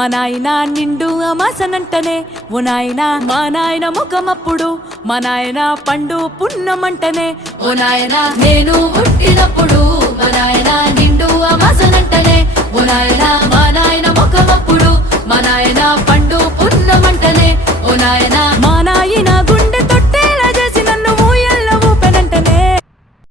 మా నాయన నిండు అమాసనంటనే ఓ నాయన మా నాయన ముఖమప్పుడు మా నాయన పండు పున్నమంటనే ఓ నాయన నేను పుట్టినప్పుడు మా నాయన నిండు అమాసనంటనే ఓ నాయన మా నాయన ముఖమప్పుడు మా నాయన పండు పున్నమంటనే ఓ నాయన మా